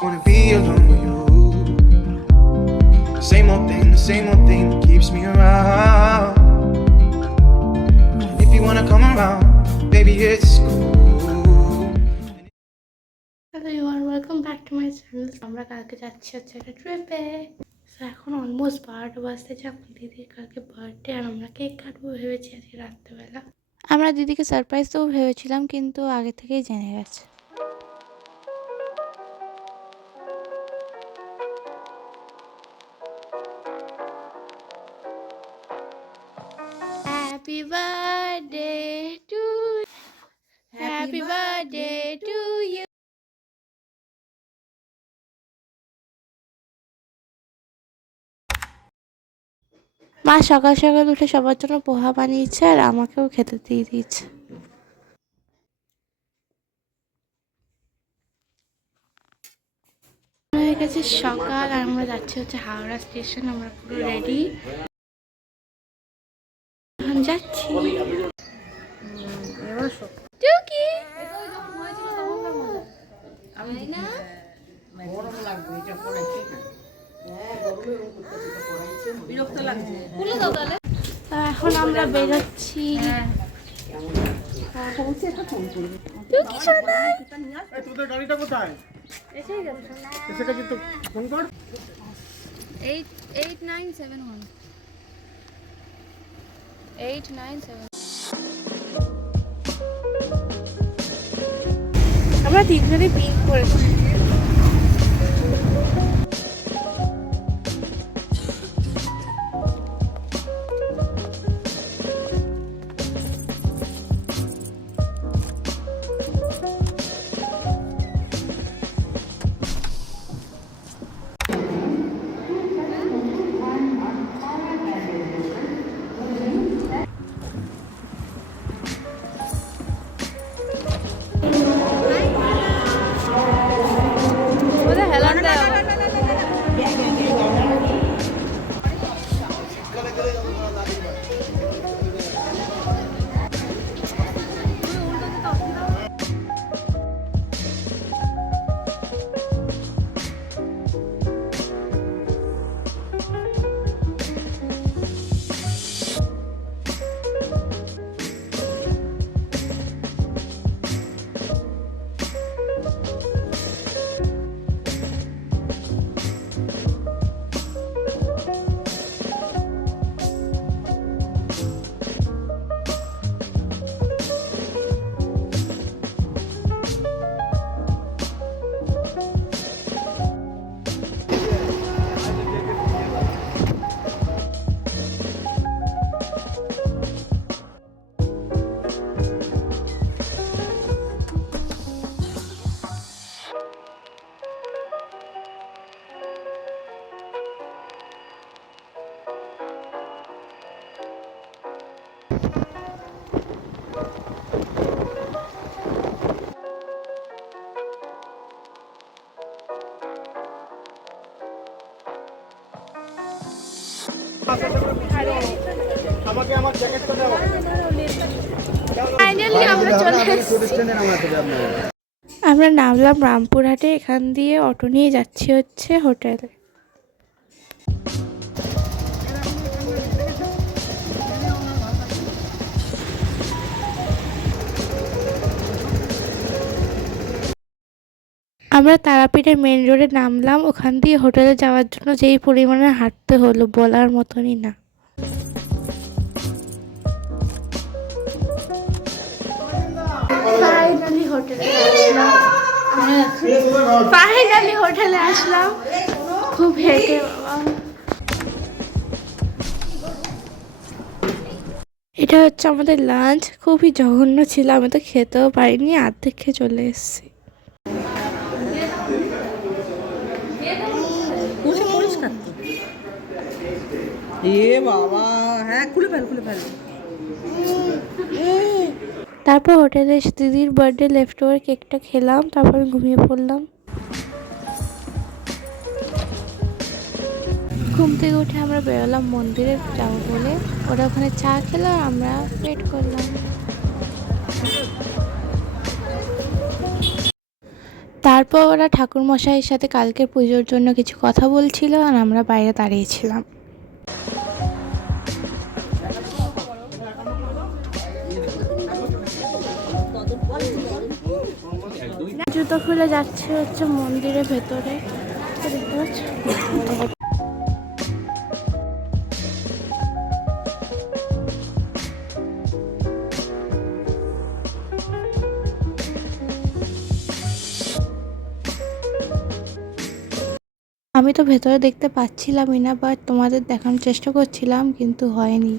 Wanna be alone with you. The same old thing that keeps me around. And if you wanna come around, baby, it's cool. Hello everyone, welcome back to my channel. আমরা কালকে যাচ্ছি হচ্ছে একটা ট্রিপে। So এখন almost 12টা বাজতেছে। এখন দিদির কালকে বার্থডে আর আমরা কেক কাটবো ভেবেছি আজকে রাত্রেবেলা। আমরা দিদিকে সারপ্রাইজ দেবো ভেবেছিলাম, কিন্তু আগে থেকেই জেনে গেছে। Happy birthday to happy birthday to you. মা সকাল সকাল উঠে সবার জন্য পোহা বানিয়েছে আর আমাকেও খেতে দিয়ে দিয়েছে। হয়ে গেছে সকাল আর আমরা যাচ্ছি হচ্ছে হাওড়া স্টেশন। আমরা পুরো রেডি, এখন যাচ্ছি। টুকি এখন আমরা বেরোচ্ছি। তোদের গাড়িটা কোথায়? সেটা কিন্তু ফোন কর। 8971 আমরা তিনজনে পিক করেছি। আমাকে আমার জ্যাকেটটা দাও। ফাইনালি আমরা চলে এসেছি। আমরা নামলাম রামপুরহাটে। এখান দিয়ে অটো নিয়ে যাচ্ছি হচ্ছে হোটেলে। আমরা তারাপীঠের মেন রোডে নামলাম। ওখান দিয়ে হোটেলে যাওয়ার জন্য যেই পরিমাণে হাঁটতে হলো বলার মতনই না। ফাইনালি হোটেলে আসলাম। খুব হেঁটে বাবা। এটা হচ্ছে আমাদের লাঞ্চ। খুবই জঘন্য ছিল, আমি তো খেতেও পারিনি, অর্ধেক খেয়ে চলে এসেছি। বাবা, হ্যাঁ খুলে ফেল। তারপর হোটেলে এসে দিদির বার্থডে লেফট ওভার কেকটা খেলাম, তারপর ঘুমিয়ে পড়লাম। ঘুম থেকে উঠে আমরা বেরোলাম মন্দিরে যাবো বলে। ওরা ওখানে চা খেলো আর আমরা ওয়েট করলাম। তারপর ওরা ঠাকুরমশাইয়ের সাথে কালকের পুজোর জন্য কিছু কথা বলছিল আর আমরা বাইরে দাঁড়িয়েছিলাম। জুতো খুলে যাচ্ছে হচ্ছে মন্দিরের ভেতরে, দেখতে পাচ্ছ? আমি তো ভেতরে দেখতে পাচ্ছিলামই না, বাট তোমাদের দেখানোর চেষ্টা করছিলাম, কিন্তু হয়নি।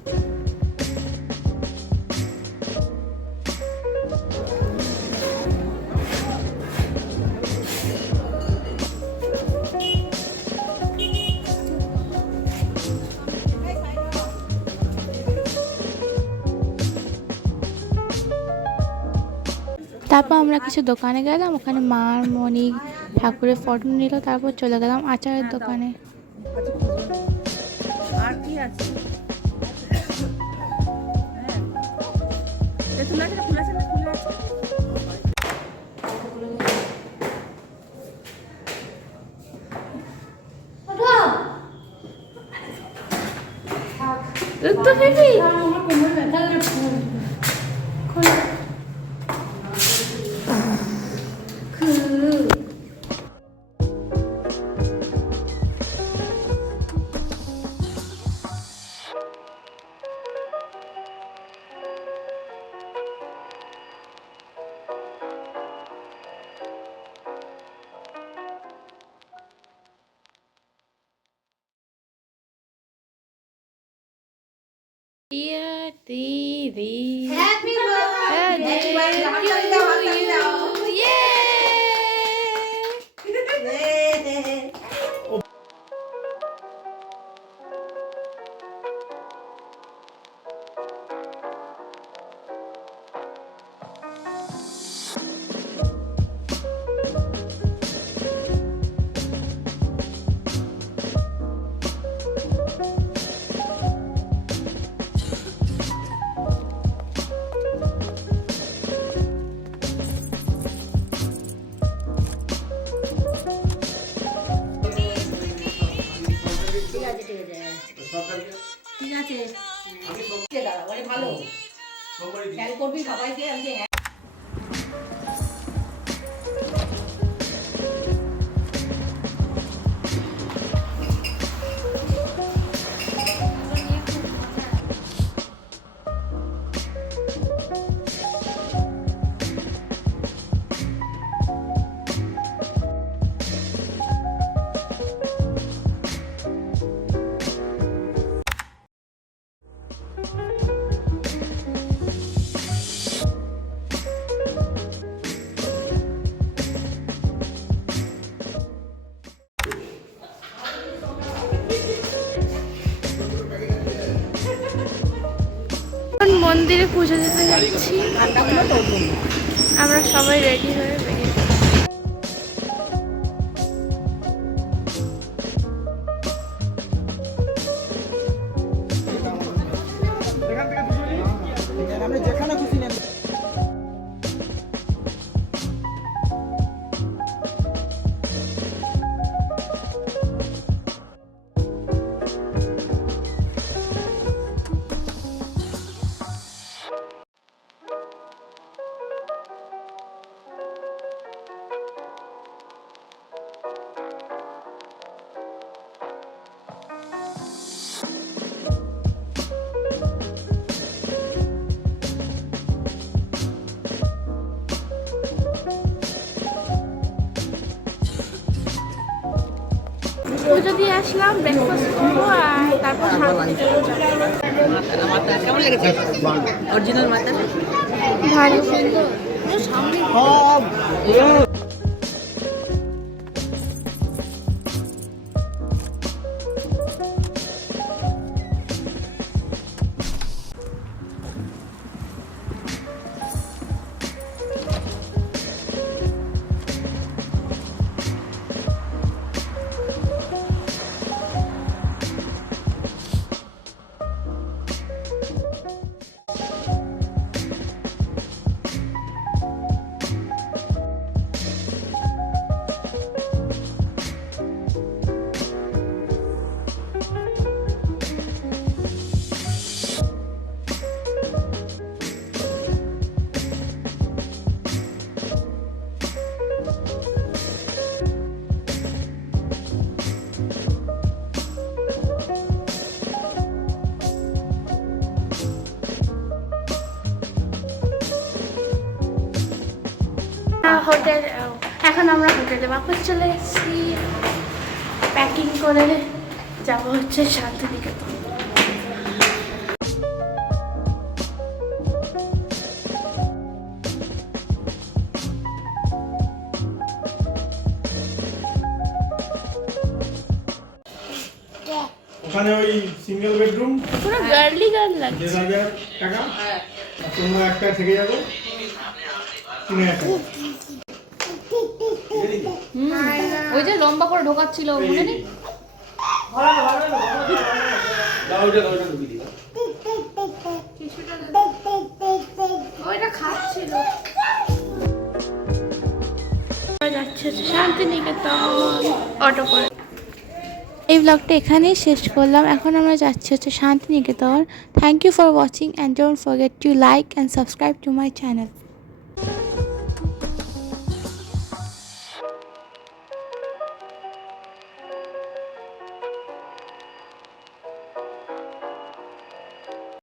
তারপর আমরা কিছু দোকানে গেলাম, ওখানে মার মণি ঠাকুরের ফটো নিল, তারপর চলে গেলাম আচারের দোকানে। আর কি আছে? হ্যাঁ খোলা আছে না, খোলা আছে? তো খেবি? Dear Didi, happy birthday to you! Yay! ঠিক আছে দাদা বলে ভালো খেয়াল করবি সবাইকে। আমি যে মন্দিরে পুজো দিতে যাচ্ছি, আমরা সবাই রেডি হয়ে বেরিয়ে আমরা যেখানে খুশি নেন। পুজো দিয়ে আসলাম, ব্রেকফাস্ট করবো আর তারপর মাথা কেমন লেগেছে? অরিজিনাল মাথা ভালো সুন্দর সামনে হোটেল এখন আমরা হোটেলে বাপস চলে এসেছি। প্যাকিং করে যাবো হচ্ছে শান্তিনিকেতন। ওখানে ওই সিঙ্গেল বেডরুম পুরো গার্লি গার্ল লাগছে। 1,500 টাকা, আর তোমরা একটা থেকে যাবে 3,000 টাকা। ওই যে লম্বা করে ঢোকাচ্ছিল মনে নেই? ওইটা খাচ্ছিল। যাচ্ছে হচ্ছে শান্তিনিকেতন অটো করে। এই ব্লগটা এখানেই শেষ করলাম। এখন আমরা যাচ্ছি হচ্ছে Santiniketan. Thank you for watching and don't forget to like and subscribe to my channel.